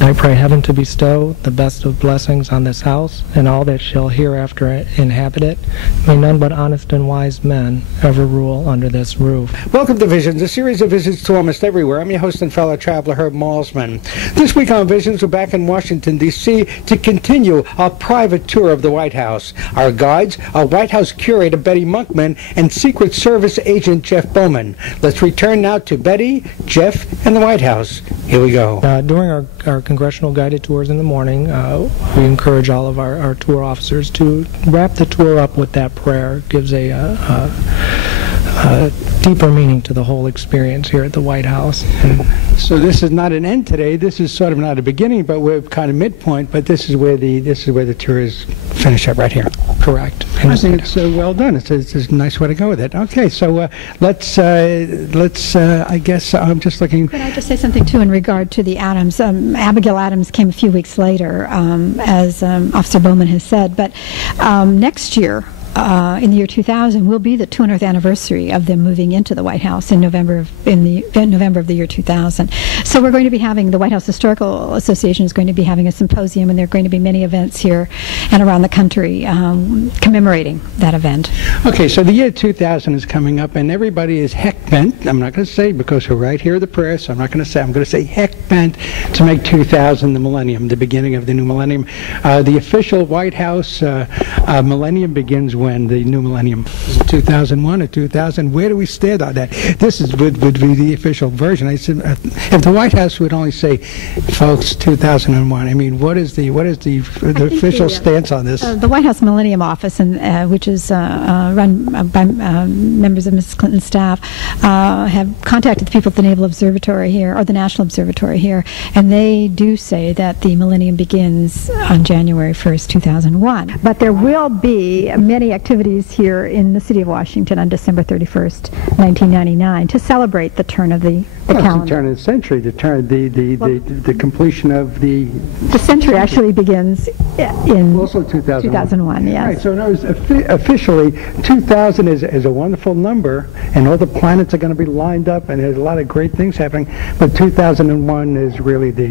I pray heaven to bestow the best of blessings on this house and all that shall hereafter inhabit it. May none but honest and wise men ever rule under this roof. Welcome to Visions, a series of visits to almost everywhere. I'm your host and fellow traveler, Herb Malsman. This week on Visions, we're back in Washington, D.C. to continue our private tour of the White House. Our guides are White House Curator Betty Monkman and Secret Service Agent Jeff Bowman. Let's return now to Betty, Jeff, and the White House. Here we go. During our congressional guided tours in the morning, we encourage all of our tour officers to wrap the tour up with that prayer. It gives a deeper meaning to the whole experience here at the White House. So this is not an end today. This is sort of not a beginning, but we're kind of midpoint. But this is where the tour is finished up right here. Correct. I think it's well done. It's a nice way to go with it. Okay, so let's. I guess I'm just looking. Could I just say something too in regard to the Adams? Abigail Adams came a few weeks later, as Officer Bowman has said. But next year, in the year 2000, will be the 200th anniversary of them moving into the White House in November of the year 2000. So we're going to be having, the White House Historical Association is going to be having a symposium, and there are going to be many events here and around the country commemorating that event. Okay, so the year 2000 is coming up, and everybody is heck bent. I'm not going to say, because we're right here at the prayer, so I'm not going to say. I'm going to say heck bent to make 2000 the millennium, the beginning of the new millennium. The official White House millennium begins when the new millennium, is it 2001 or 2000? Where do we stand on that? This would be the official version. I said, if the White House would only say, folks, 2001. I mean, what is the official stance on this? The White House Millennium Office, which is run by members of Mrs. Clinton's staff, have contacted the people at the Naval Observatory here, or the National Observatory here, and they do say that the millennium begins on January 1st, 2001. But there will be many activities here in the city of Washington on December 31st, 1999, to celebrate the turn of the calendar. The turn of the century, the completion of the... The century actually begins in also 2001, yes. Right, so no, officially, 2000 is a wonderful number, and all the planets are going to be lined up, and there's a lot of great things happening, but 2001 is really the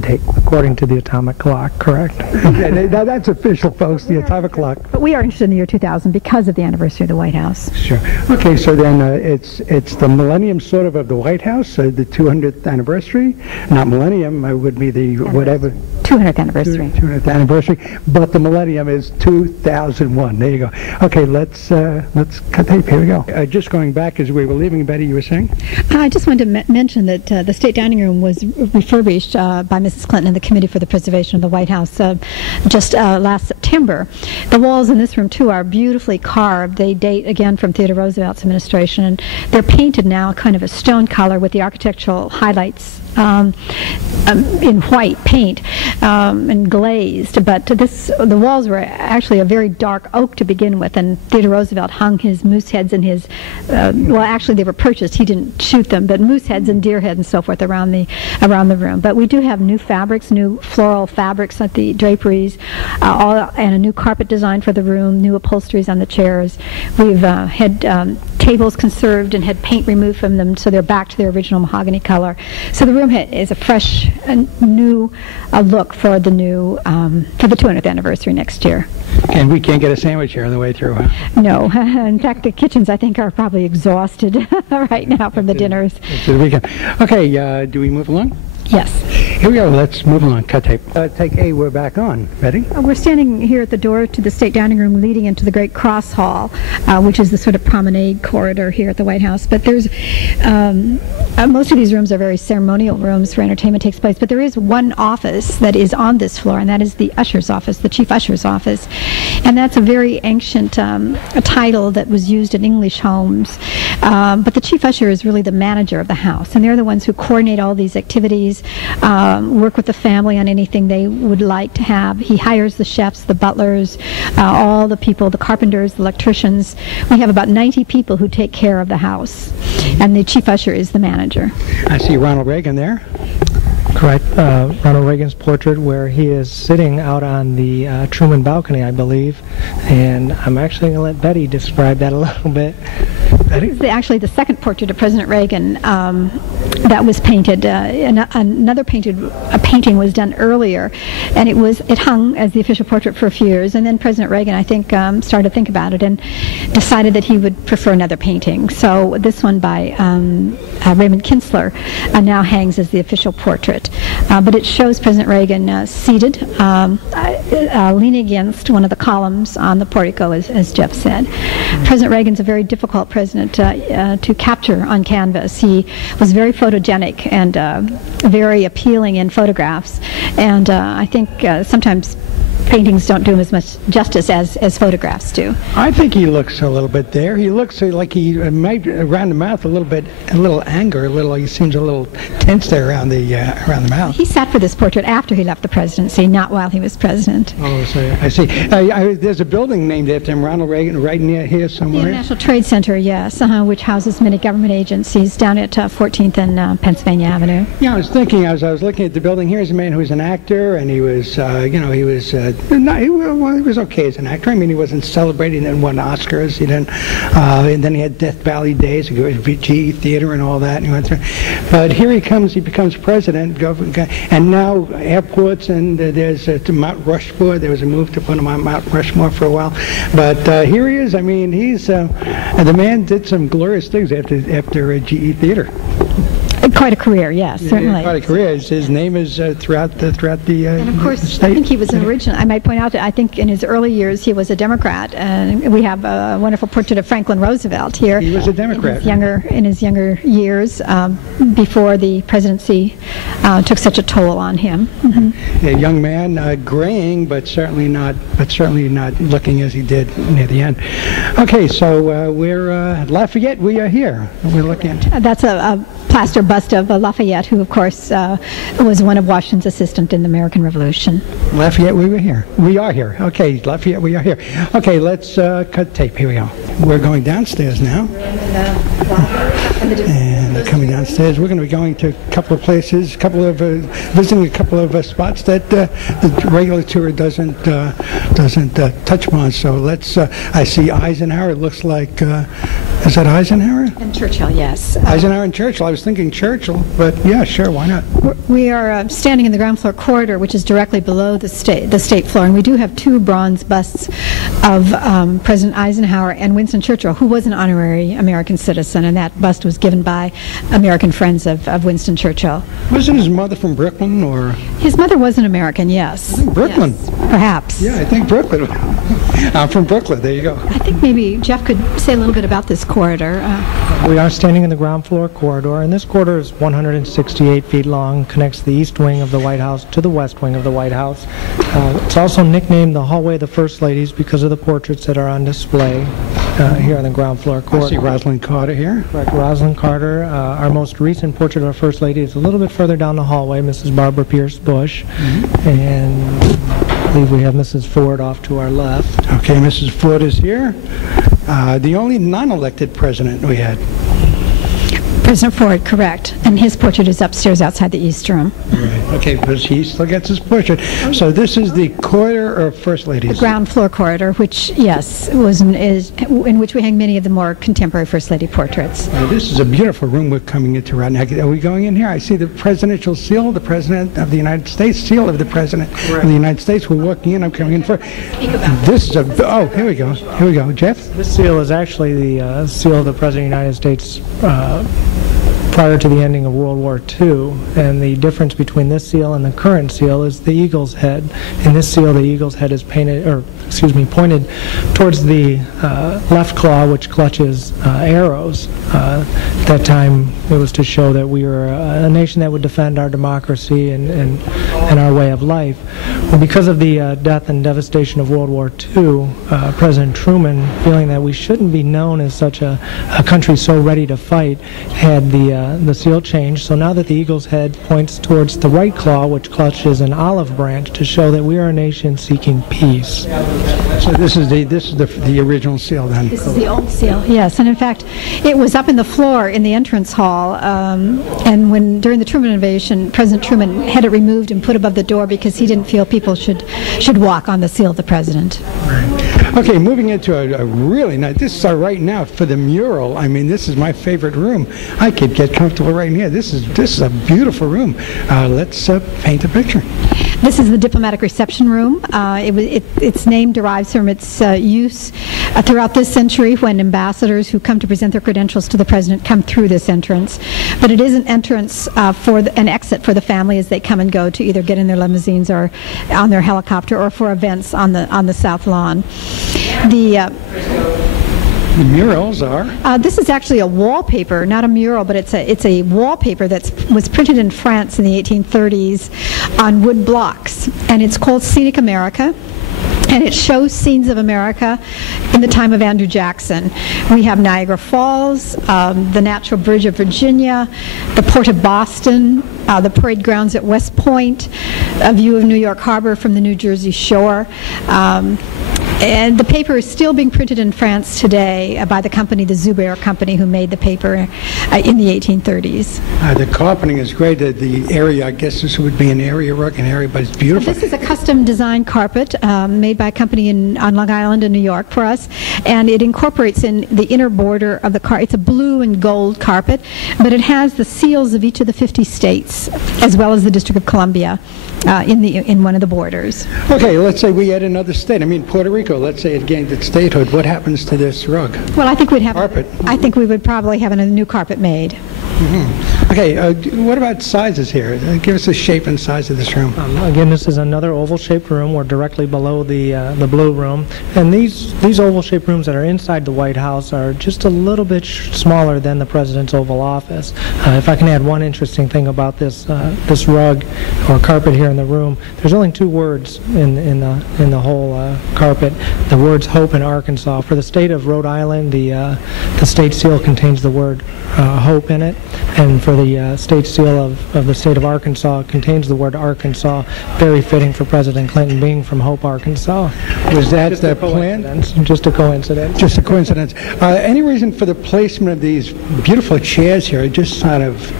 date. According to the atomic clock, correct? Now that's official, folks, the atomic clock. But we are interested in the year 2000 because of the anniversary of the White House. Sure. Okay, so then it's the millennium sort of the White House, the 200th anniversary. Not millennium, it would be the whatever. 200th anniversary. 200th anniversary, but the millennium is 2001. There you go. Okay, let's cut tape. Here we go. Just going back as we were leaving, Betty, you were saying? I just wanted to mention that the State Dining Room was refurbished by Mrs. Clinton and the Committee for the Preservation of the White House just last September. The walls in this room, too, are beautifully carved. They date, again, from Theodore Roosevelt's administration, and they're painted now kind of a stone color with the architectural highlights in white paint and glazed, but the walls were actually a very dark oak to begin with, and Theodore Roosevelt hung his moose heads and his well, actually they were purchased, he didn't shoot them, but moose heads and deer heads and so forth around the room. But we do have new fabrics, new floral fabrics at the draperies, and a new carpet design for the room, new upholsteries on the chairs. We've had tables conserved and had paint removed from them, so they're back to their original mahogany color. So the room is a fresh, new look for the new for the 200th anniversary next year. And we can't get a sandwich here on the way through, huh? No. In fact, the kitchens, I think, are probably exhausted right now from the dinners. It's the weekend. Okay, do we move along? Yes. Here we go. Let's move along. Cut tape. Take A, we're back on. Ready? We're standing here at the door to the State Dining Room leading into the Great Cross Hall, which is the sort of promenade corridor here at the White House. But there's, most of these rooms are very ceremonial rooms where entertainment takes place, but there is one office that is on this floor, and that is the usher's office, the chief usher's office. And that's a very ancient a title that was used in English homes. But the chief usher is really the manager of the house, and they're the ones who coordinate all these activities, work with the family on anything they would like to have. He hires the chefs, the butlers, all the people, the carpenters, the electricians. We have about 90 people who take care of the house, and the chief usher is the manager. I see Ronald Reagan there. Correct. Ronald Reagan's portrait, where he is sitting out on the Truman balcony, I believe. And I'm actually going to let Betty describe that a little bit. This is actually the second portrait of President Reagan. that was painted. Another painting was done earlier, and it hung as the official portrait for a few years. And then President Reagan, I think, started to think about it and decided that he would prefer another painting. So this one by Raymond Kinsler now hangs as the official portrait. But it shows President Reagan seated, leaning against one of the columns on the portico, as Jeff said. President Reagan's a very difficult president to capture on canvas. He was very photogenic and very appealing in photographs, and I think sometimes paintings don't do him as much justice as photographs do. I think he looks a little bit there. He looks like he might around the mouth a little anger, he seems a little tense there around the mouth. He sat for this portrait after he left the presidency, not while he was president. Oh, so I see. There's a building named after him, Ronald Reagan, right near here somewhere. The National Trade Center, yes, which houses many government agencies down at 14th and Pennsylvania Avenue. Yeah, I was thinking, I was looking at the building. Here's a man who was an actor, and he was, he was okay as an actor. I mean, he wasn't celebrating and won Oscars. He didn't, and then he had Death Valley days. He goes to GE Theater and all that. And he went through. But here he comes. He becomes president, and now airports and there's Mount Rushmore. There was a move to put him on Mount Rushmore for a while. But here he is. I mean, he's the man did some glorious things after GE Theater. Quite a career, yes, certainly. Quite a career. His name is throughout the and of course, state. I think he was an original. I might point out that I think in his early years he was a Democrat, and we have a wonderful portrait of Franklin Roosevelt here. He was a Democrat. In his younger years, before the presidency took such a toll on him. Mm-hmm. A young man, graying, but certainly not looking as he did near the end. Okay, so we're at Lafayette. We are here. We're looking at. That's a plaster bust of Lafayette, who, of course, was one of Washington's assistants in the American Revolution. Lafayette, we were here. We are here. Okay, Lafayette, we are here. Okay, let's cut tape. Here we go. We're going downstairs now. And coming downstairs, we're going to be going to a couple of places, visiting a couple of spots that the regular tour doesn't touch upon. So let's. I see Eisenhower. It looks like. Is that Eisenhower? And Churchill, yes. Eisenhower and Churchill. I was thinking Churchill, but yeah, sure, why not? We are standing in the ground floor corridor, which is directly below the state floor, and we do have two bronze busts of President Eisenhower and Winston Churchill, who was an honorary American citizen, and that bust was given by American friends of Winston Churchill. Wasn't his mother from Brooklyn, or? His mother was an American, yes. I think Brooklyn. Yes, perhaps. Yeah, I think Brooklyn. I'm from Brooklyn. There you go. I think maybe Jeff could say a little bit about this corridor. We are standing in the ground floor corridor, and this corridor is 168 feet long, connects the east wing of the White House to the west wing of the White House. It's also nicknamed the Hallway of the First Ladies because of the portraits that are on display here on the ground floor corridor. I see Rosalind Carter here. Correct, Rosalind Carter. Our most recent portrait of a First Lady is a little bit further down the hallway, Mrs. Barbara Pierce Bush. Mm-hmm. And I believe we have Mrs. Ford off to our left. Okay, Mrs. Ford is here. The only non-elected president we had. President Ford, correct. And his portrait is upstairs outside the East Room. Right. Okay, but he still gets his portrait. So this is the corridor of First Ladies. The ground floor corridor, which, yes, is in which we hang many of the more contemporary First Lady portraits. This is a beautiful room we're coming into right now. Are we going in here? I see the presidential seal, the President of the United States, seal of the President of the United States. We're walking in. I'm coming in for. This is a. Oh, here we go. Here we go. Jeff? This seal is actually the seal of the President of the United States prior to the ending of World War II, and the difference between this seal and the current seal is the eagle's head. In this seal, the eagle's head is pointed towards the left claw, which clutches arrows. At that time, it was to show that we were a nation that would defend our democracy and our way of life. Well, because of the death and devastation of World War II, President Truman, feeling that we shouldn't be known as such a country so ready to fight, had the seal changed. So now that the eagle's head points towards the right claw, which clutches an olive branch, to show that we are a nation seeking peace. So this is the original seal then. This is the old seal, yes. And in fact, it was up in the floor in the entrance hall. And when during the Truman invasion, President Truman had it removed and put above the door because he didn't feel people should walk on the seal of the president. Right. Okay, moving into a really nice, this is right now for the mural. I mean, this is my favorite room. I could get comfortable right in here. This is a beautiful room. Let's paint a picture. This is the diplomatic reception room. Its name derives from its use throughout this century when ambassadors who come to present their credentials to the president come through this entrance. But it is an entrance an exit for the family as they come and go to either get in their limousines or on their helicopter or for events on the South Lawn. The murals are? This is actually a wallpaper, not a mural, but it's a wallpaper that was printed in France in the 1830s on wood blocks, and it's called Scenic America. And it shows scenes of America in the time of Andrew Jackson. We have Niagara Falls, the Natural Bridge of Virginia, the Port of Boston, the parade grounds at West Point, a view of New York Harbor from the New Jersey shore. And the paper is still being printed in France today by the company, the Zubair Company, who made the paper in the 1830s. The carpeting is great. The area, I guess this would be an area rug, but it's beautiful. This is a custom designed carpet made by a company on Long Island in New York for us, and it incorporates in the inner border of the carpet. It's a blue and gold carpet, but it has the seals of each of the 50 states, as well as the District of Columbia in one of the borders. Okay, let's say we add another state. I mean, Puerto Rico. Let's say it gained its statehood. What happens to this rug? Well, I think we'd have carpet. I think we would probably have a new carpet made. Mm-hmm. Okay, what about sizes here? Give us the shape and size of this room. Again, this is another oval-shaped room. We're directly below the blue room, and these oval-shaped rooms that are inside the White House are just a little bit smaller than the President's Oval Office. If I can add one interesting thing about this rug or carpet here in the room, there's only two words in the whole carpet. The words "Hope" and "Arkansas." For the state of Rhode Island, the state seal contains the word "Hope" in it, and for the state seal of the state of Arkansas, it contains the word "Arkansas." Very fitting for President Clinton being from Hope, Arkansas. Was that the plan? Just a coincidence. Just a coincidence. Any reason for the placement of these beautiful chairs here? Just sort of,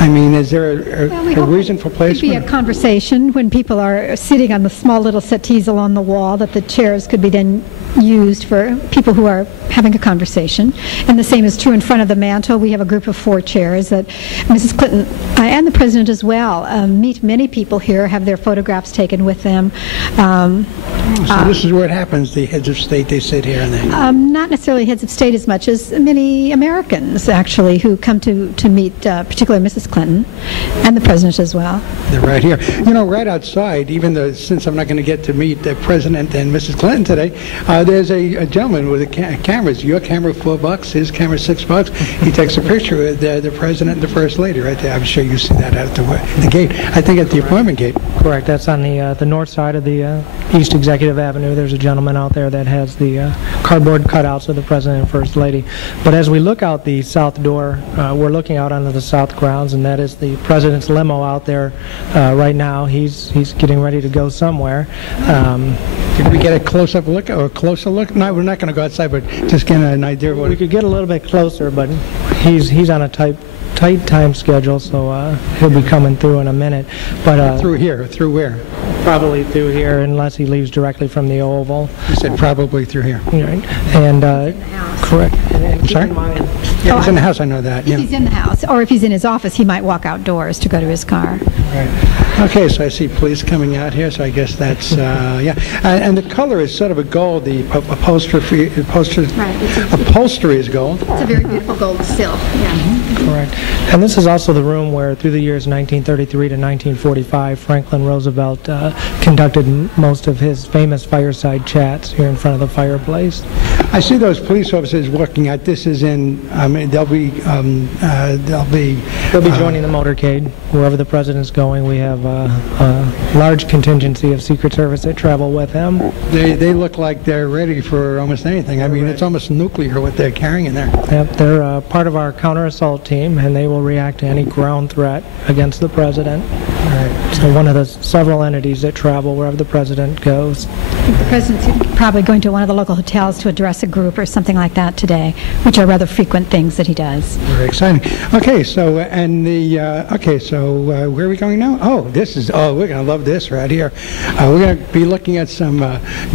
I mean, is there a reason for placement? It could be a conversation when people are sitting on the small little settees along the wall, that the chairs could be then used for people who are having a conversation. And the same is true in front of the mantel. We have a group of 4 chairs that Mrs. Clinton and the President as well meet many people here, have their photographs taken with them. So this is where it happens. The heads of state, they sit here and they... Not necessarily heads of state as much as many Americans, actually, who come to meet particularly Mrs. Clinton and the President as well. They're right here. You know, right outside, even though since I'm not going to get to meet the President and Mrs. Clinton today, there's a gentleman with cameras. Your camera $4, his camera $6. He takes a picture with the President and the First Lady right there. I'm sure you see that at the gate. I think at the appointment gate. Correct. That's on the north side of the East Executive Avenue. There's a gentleman out there that has the cardboard cutouts of the President and First Lady. But as we look out the south door, we're looking out onto the south grounds, and that is the President's limo out there right now. He's getting ready to go somewhere. Can we get a close-up look or a closer look? No, we're not going to go outside, but just get an idea of what... We could get a little bit closer, but he's on a tight time schedule, so he'll be coming through in a minute. But through here? Through where? Probably through here, unless he leaves directly from the Oval. You said probably through here. Right. And correct. And sorry? Yeah, he's in the house. I know that. If he's in the house, or if he's in his office, he might walk outdoors to go to his car. Right. Okay, so I see police coming out here, so I guess that's, yeah. And the color is sort of a gold. The upholstery is gold. It's a very beautiful gold silk, yeah. Mm-hmm. Correct. And this is also the room where, through the years 1933 to 1945, Franklin Roosevelt conducted most of his famous fireside chats here in front of the fireplace. I see those police officers working out. This is in, they'll be joining the motorcade wherever the President's going. We have a large contingency of Secret Service that travel with him. They look like they're ready for almost anything. I mean, it's almost nuclear what they're carrying in there. Yep, they're part of our counter-assault team, and they will react to any ground threat against the President. Right. So one of the several entities delegations that travel wherever the president goes. The president's probably going to one of the local hotels to address a group or something like that today, which are rather frequent things that he does. Very exciting. Okay, so where are we going now? Oh, we're going to love this right here. We're going to be looking at some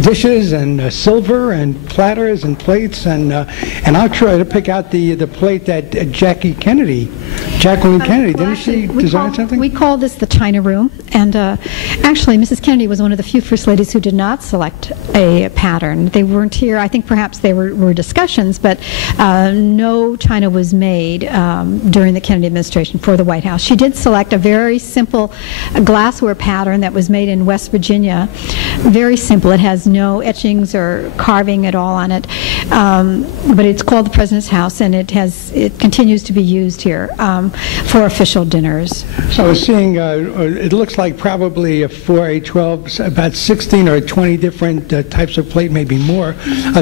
dishes and silver and platters and plates, and I'll try to pick out the plate that Jacqueline Kennedy, didn't she design something? We call this the China Room, and actually Mrs. Kennedy was one of the few first ladies who did not select a pattern. They weren't here. I think perhaps there were discussions, but no china was made during the Kennedy administration for the White House. She did select a very simple glassware pattern that was made in West Virginia. Very simple. It has no etchings or carving at all on it, but it's called the President's House, and it continues to be used here for official dinners. So I was seeing, it looks like probably for a 12, about 16 or 20 different types of plate, maybe more,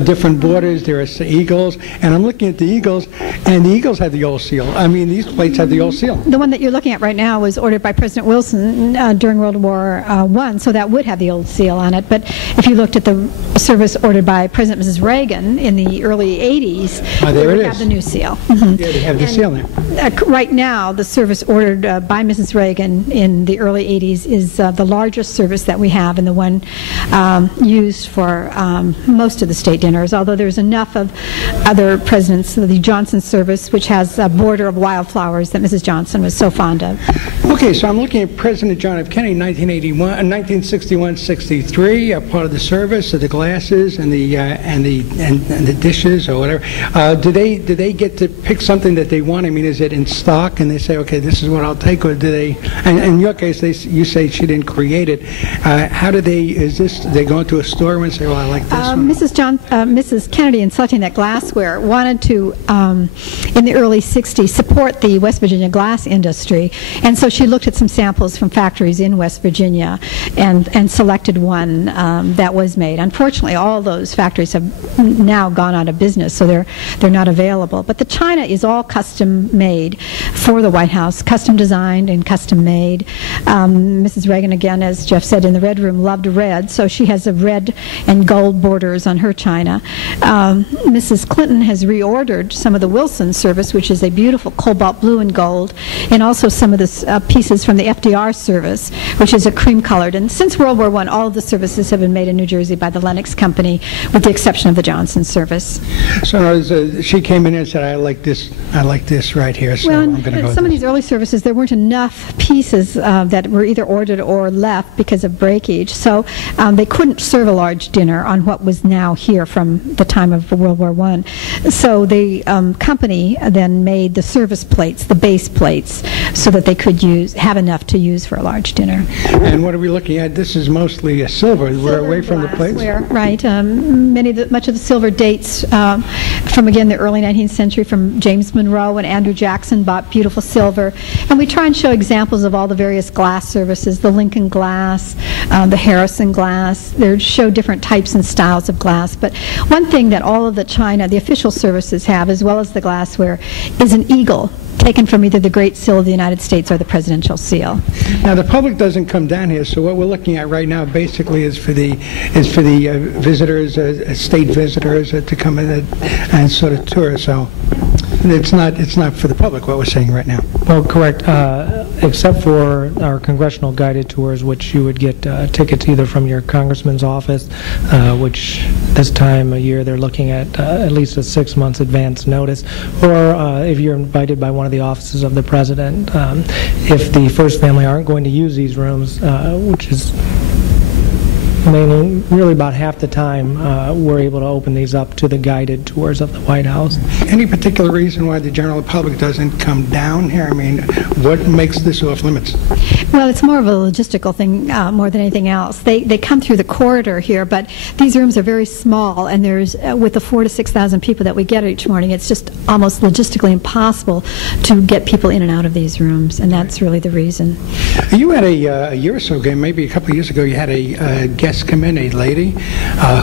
different borders. There are eagles, and I'm looking at the eagles, and the eagles have the old seal. I mean, these plates have the old seal. The one that you're looking at right now was ordered by President Wilson during World War I, so that would have the old seal on it. But if you looked at the service ordered by President and Mrs. Reagan in the early 80s, they would have the new seal. Yeah, they have the seal there. Right now, the service ordered by Mrs. Reagan in the early 80s is the largest service that we have, and the one used for most of the state dinners, although there's enough of other presidents. The Johnson service, which has a border of wildflowers that Mrs. Johnson was so fond of. Okay, so I'm looking at President John F. Kennedy, 1961-63, part of the service, the glasses and the dishes or whatever. Do they get to pick something that they want? I mean, is it in stock and they say, okay, this is what I'll take, or do they? And in your case, you say she didn't create it. How do they? They go into a store and say, well, I like this one? Mrs. Kennedy, in selecting that glassware, wanted to, in the early 60s, support the West Virginia glass industry, and so she looked at some samples from factories in West Virginia and selected one that was made. Unfortunately, all those factories have now gone out of business, so they're not available. But the china is all custom made for the White House, custom designed and custom made. Mrs. Reagan, again, as Jeff said, in the Red Room, loved red, so she has a red and gold borders on her china. Mrs. Clinton has reordered some of the Wilson service, which is a beautiful cobalt blue and gold, and also some of the pieces from the FDR service, which is a cream colored. And since World War I, all of the services have been made in New Jersey by the Lennox Company, with the exception of the Johnson service. So she came in and said, I like this right here, so I'm going to go with some of this. these early services, there weren't enough pieces that were either ordered or left because of breakage, so they couldn't serve a large dinner on what was now here from the time of World War I. So the company then made the service plates, the base plates, so that they could have enough to use for a large dinner. And what are we looking at? This is mostly a silver. We're away from the plates. Right. Much of the silver dates from, again, the early 19th century, from James Monroe and Andrew Jackson bought beautiful silver. And we try and show examples of all the various glass services, the Lincoln glass, the Harrison glass. They show different types and styles of glass. But one thing that all of the china, the official services have, as well as the glassware, is an eagle taken from either the Great Seal of the United States or the Presidential Seal. Now, the public doesn't come down here, so what we're looking at right now basically is for the visitors, state visitors, to come in and sort of tour. So it's not for the public, what we're saying right now. Well, correct, except for our congressional guided tours, which you would get tickets either from your congressman's office, which this time of year they're looking at least a 6 months advance notice, or if you're invited by one of the offices of the president. If the First Family aren't going to use these rooms, which is mainly, really about half the time, we're able to open these up to the guided tours of the White House. Any particular reason why the general public doesn't come down here? I mean, what makes this off limits? Well, it's more of a logistical thing more than anything else. They come through the corridor here, but these rooms are very small, and there's with the 4,000 to 6,000 people that we get each morning, it's just almost logistically impossible to get people in and out of these rooms, and that's really the reason. You had a year or so ago, maybe a couple of years ago, you had a guest guest come in, a lady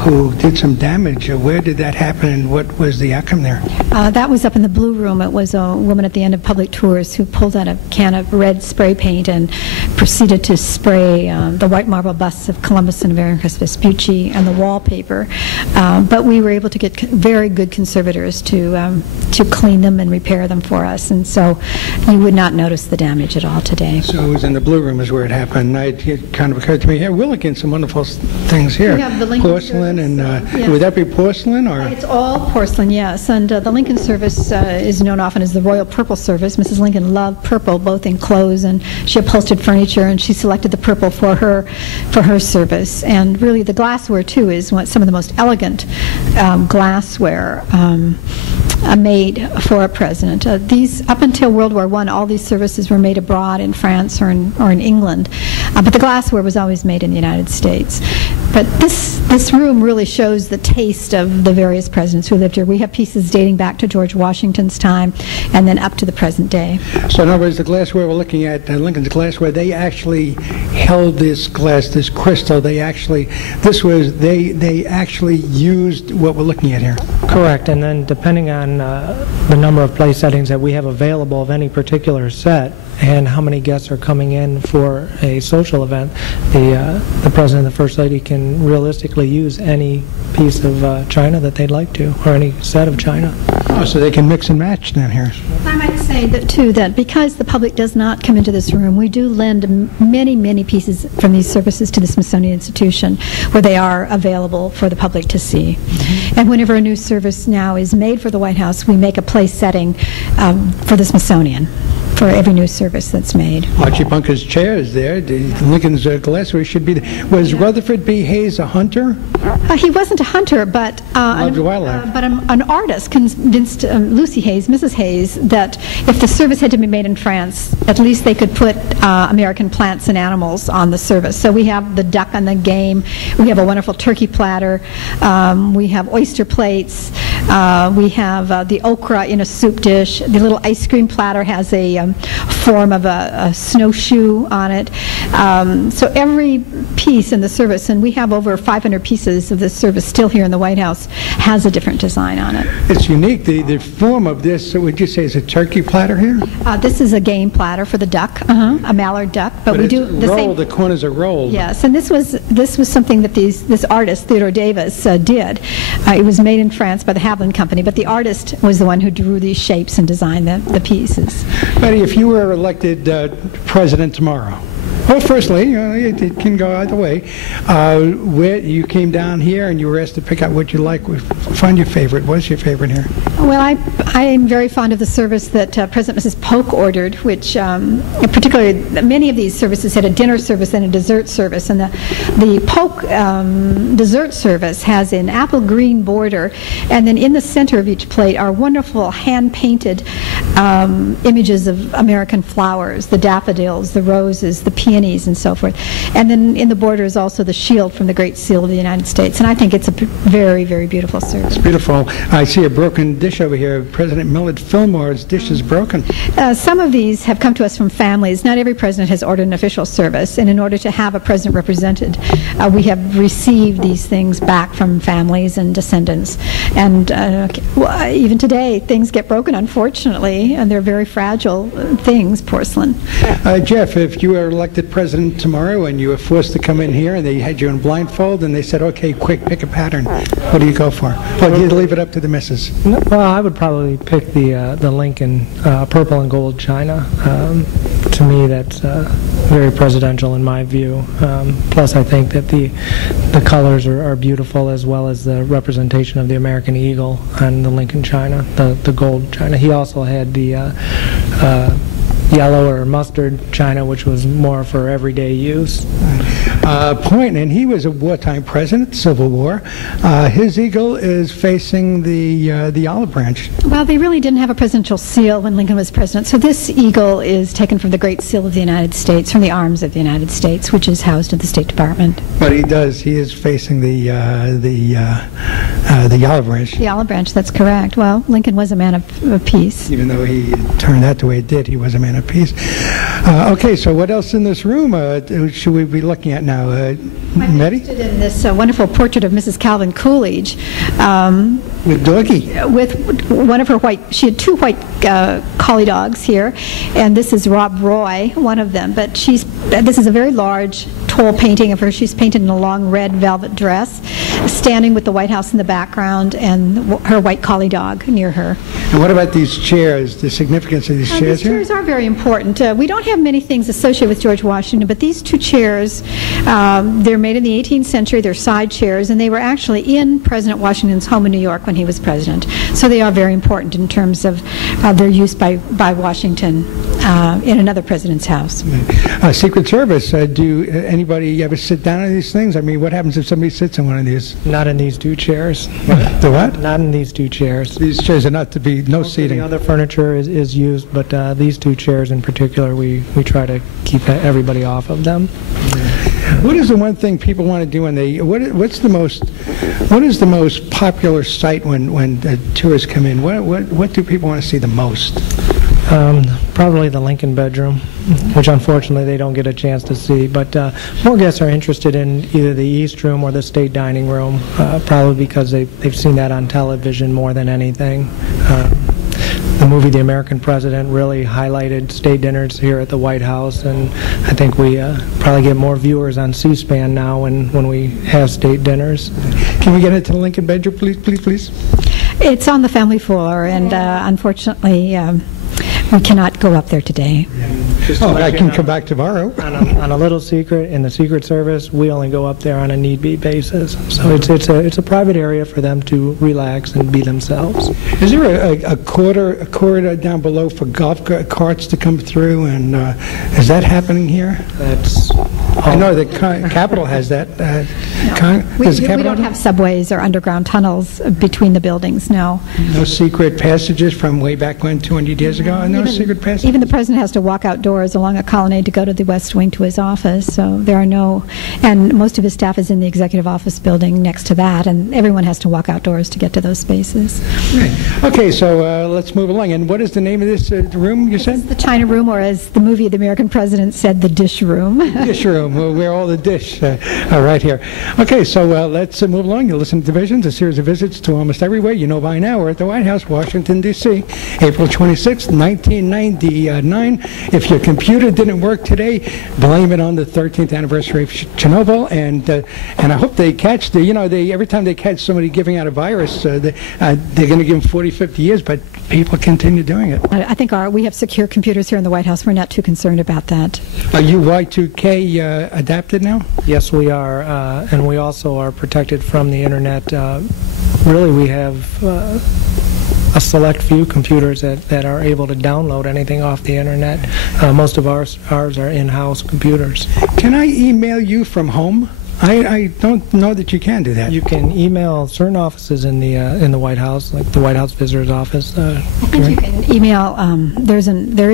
who did some damage. Where did that happen, and what was the outcome there? That was up in the Blue Room. It was a woman at the end of Public Tours who pulled out a can of red spray paint and proceeded to spray the white marble busts of Columbus and Americus Vespucci and the wallpaper. But we were able to get very good conservators to clean them and repair them for us, and so you would not notice the damage at all today. So it was in the Blue Room is where it happened. It kind of occurred to me here, we're looking at some wonderful things here. We have the Lincoln porcelain service, and yes. Would that be porcelain or? It's all porcelain, yes. And the Lincoln service is known often as the Royal Purple Service. Mrs. Lincoln loved purple, both in clothes, and she upholstered furniture, and she selected the purple for her service. And really, the glassware too is some of the most elegant glassware made for a president. These, up until World War I, all these services were made abroad in France or in England, but the glassware was always made in the United States. But this room really shows the taste of the various presidents who lived here. We have pieces dating back to George Washington's time and then up to the present day. So in other words, the glassware we're looking at, Lincoln's glassware, they actually held this glass, this crystal. They actually used what we're looking at here. Correct, and then depending on the number of place settings that we have available of any particular set and how many guests are coming in for a social event, the President and the First Lady can realistically use any piece of china that they'd like to, or any set of china. Oh, so they can mix and match down here. I might say that, too, that because the public does not come into this room, we do lend many, many pieces from these services to the Smithsonian Institution where they are available for the public to see. Mm-hmm. And whenever a new service now is made for the White House, we make a place setting for the Smithsonian for every new service that's made. Archie Bunker's chair is there. Lincoln's glassware should be there. Was Rutherford B. Hayes a hunter? He wasn't a hunter, but an artist convinced Lucy Hayes, Mrs. Hayes, that if the service had to be made in France, at least they could put American plants and animals on the service. So we have the duck on the game. We have a wonderful turkey platter. We have oyster plates. We have the okra in a soup dish. The little ice cream platter has a form of a snowshoe on it. So every piece in the service, and we have over 500 pieces of this service still here in the White House, has a different design on it. It's unique. The form of this, would you say, is a turkey platter here? This is a game platter for the duck, a mallard duck. But we do the same. The corners are rolled. Yes, and this was something that this artist Theodore Davis did. It was made in France by the Haviland Company, but the artist was the one who drew these shapes and designed the pieces. Betty, if you were elected president tomorrow, well, firstly, it can go either way. Where you came down here and you were asked to pick out what you like, find your favorite. What's your favorite here? Well, I am very fond of the service that President Mrs. Polk ordered, which particularly many of these services had a dinner service and a dessert service. And the Polk dessert service has an apple green border, and then in the center of each plate are wonderful hand-painted images of American flowers, the daffodils, the roses, the peonies, and so forth. And then in the border is also the shield from the Great Seal of the United States. And I think it's a very, very beautiful service. It's beautiful. I see a broken dish over here. President Millard Fillmore's dish is broken. Some of these have come to us from families. Not every president has ordered an official service. And in order to have a president represented, we have received these things back from families and descendants. And even today, things get broken, unfortunately, and they're very fragile things, porcelain. Jeff, if you were elected president tomorrow and you were forced to come in here and they had you in blindfold and they said, okay, quick, pick a pattern, what do you go for? Or do you leave it up to the missus? Well, I would probably pick the Lincoln purple and gold china. To me, that's very presidential in my view. Plus, I think that the colors are beautiful, as well as the representation of the American eagle on the Lincoln china, the gold china. He also had the yellow or mustard china, which was more for everyday use. Point, and he was a wartime president, Civil War. His eagle is facing the olive branch. Well, they really didn't have a presidential seal when Lincoln was president, so this eagle is taken from the Great Seal of the United States, from the arms of the United States, which is housed at the State Department. But he is facing the olive branch. The olive branch, that's correct. Well, Lincoln was a man of peace. Even though he turned out the way he did, he was a man of apiece. Okay, so what else in this room should we be looking at now? I'm Maddie? interested in this wonderful portrait of Mrs. Calvin Coolidge. With Doggy. With one of her she had two white collie dogs here, and this is Rob Roy, one of them. But this is a very large, tall painting of her. She's painted in a long red velvet dress, standing with the White House in the background and her white collie dog near her. And what about these chairs, the significance of these chairs here? These chairs are very important. We don't have many things associated with George Washington, but these two chairs, they're made in the 18th century. They're side chairs, and they were actually in President Washington's home in New York when he was president. So they are very important in terms of their use by Washington in another president's house. Secret Service, do anybody ever sit down on these things? I mean, what happens if somebody sits in one of these? Not in these two chairs. The what? Not in these two chairs. These chairs are not to be, no seating. The other furniture is used, but these two chairs in particular, we try to keep everybody off of them. What is the one thing people want to do when they? What is the most popular site when tourists come in? What do people want to see the most? Probably the Lincoln bedroom, which unfortunately they don't get a chance to see. But more guests are interested in either the East Room or the State Dining Room, probably because they've seen that on television more than anything. The movie The American President really highlighted state dinners here at the White House, and I think we probably get more viewers on C-SPAN now when we have state dinners. Can we get into the Lincoln bedroom, please? It's on the family floor, and unfortunately, we cannot go up there today. I can come back tomorrow. On a little secret, in the Secret Service, we only go up there on a need-be basis. So it's a private area for them to relax and be themselves. Is there a corridor down below for golf carts to come through, and is that happening here? I know the Capitol has that. No. We don't have subways or underground tunnels between the buildings, no. No secret passages from way back when, 200 years ago? No secret passages? Even the president has to walk outdoors along a colonnade to go to the West Wing to his office, so there are no, and most of his staff is in the executive office building next to that, and everyone has to walk outdoors to get to those spaces. Right. Okay, so let's move along. And what is the name of this room, you said? It's the China Room, or as the movie The American President said, the Dish Room. Dish Room, where all the dish right here. Okay, so let's move along. You listen to Divisions, a series of visits to almost everywhere. You know by now we're at the White House, Washington, D.C., April 26, 1999. If your computer didn't work today, blame it on the 13th anniversary of Chernobyl, and I hope they catch every time they catch somebody giving out a virus, they're going to give them 40, 50 years, but people continue doing it. I think we have secure computers here in the White House. We're not too concerned about that. Are you Y2K adapted now? Yes, we are, and we also are protected from the internet. Really, we have a select few computers that are able to download anything off the internet. Most of ours are in-house computers. Can I email you from home? I don't know that you can do that. You can email certain offices in the White House, like the White House Visitor's Office. I think you can email. There is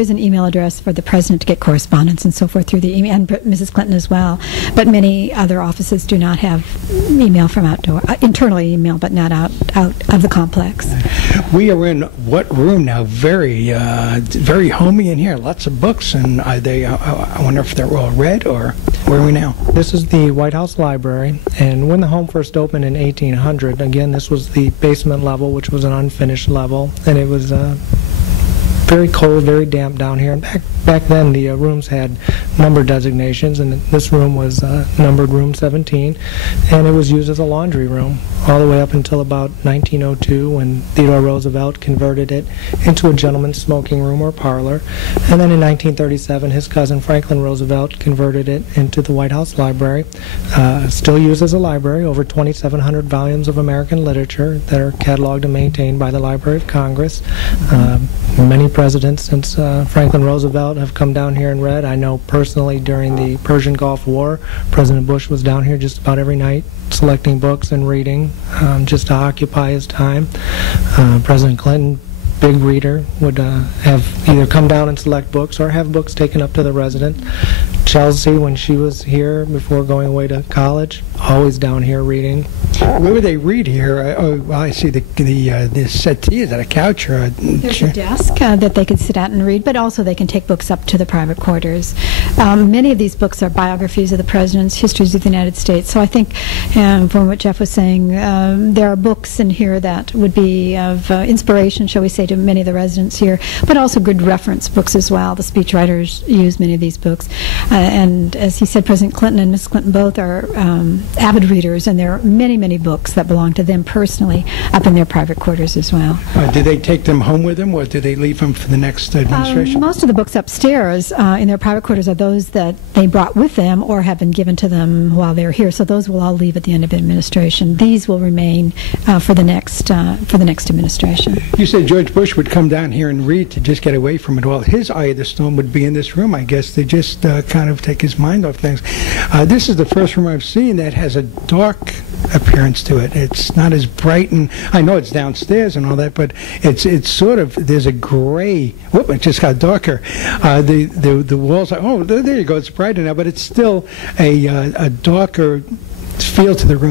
an email address for the president to get correspondence and so forth through the email, and Mrs. Clinton as well. But many other offices do not have email from outdoor, internally email, but not out of the complex. We are in what room now? Very homey in here. Lots of books, and are they? I wonder if they're all read, or where are we now? This is the White House Library, and when the home first opened in 1800, again, this was the basement level, which was an unfinished level, and it was very cold, very damp down here. And back then, the rooms had number designations, and this room was numbered room 17, and it was used as a laundry room all the way up until about 1902, when Theodore Roosevelt converted it into a gentleman's smoking room or parlor. And then in 1937, his cousin Franklin Roosevelt converted it into the White House Library. Still used as a library, over 2,700 volumes of American literature that are cataloged and maintained by the Library of Congress. Many presidents since Franklin Roosevelt have come down here and read. I know personally during the Persian Gulf War, President Bush was down here just about every night selecting books and reading just to occupy his time. President Clinton, big reader, would have either come down and select books or have books taken up to the resident. Chelsea, when she was here before going away to college, always down here reading. Where would they read here? Oh, well, I see the settee. Is that a couch or a There's chair? a desk that they can sit at and read, but also they can take books up to the private quarters. Many of these books are biographies of the presidents, histories of the United States. So I think, from what Jeff was saying, there are books in here that would be of inspiration, shall we say, to many of the residents here, but also good reference books as well. The speechwriters use many of these books. And as he said, President Clinton and Mrs. Clinton both are avid readers, and there are many, many books that belong to them personally up in their private quarters as well. Do they take them home with them, or do they leave them for the next administration? Most of the books upstairs in their private quarters are those that they brought with them or have been given to them while they're here. So those will all leave at the end of administration. These will remain for the next administration. You said George Bush would come down here and read to just get away from it all. His eye of the storm would be in this room, I guess, to just kind of take his mind off things. This is the first room I've seen that has a dark appearance to it. It's not as bright, and I know it's downstairs and all that, but it's sort of, there's a gray. Whoop! It just got darker. The walls are, oh, there you go. It's brighter now, but it's still a darker feel to the room.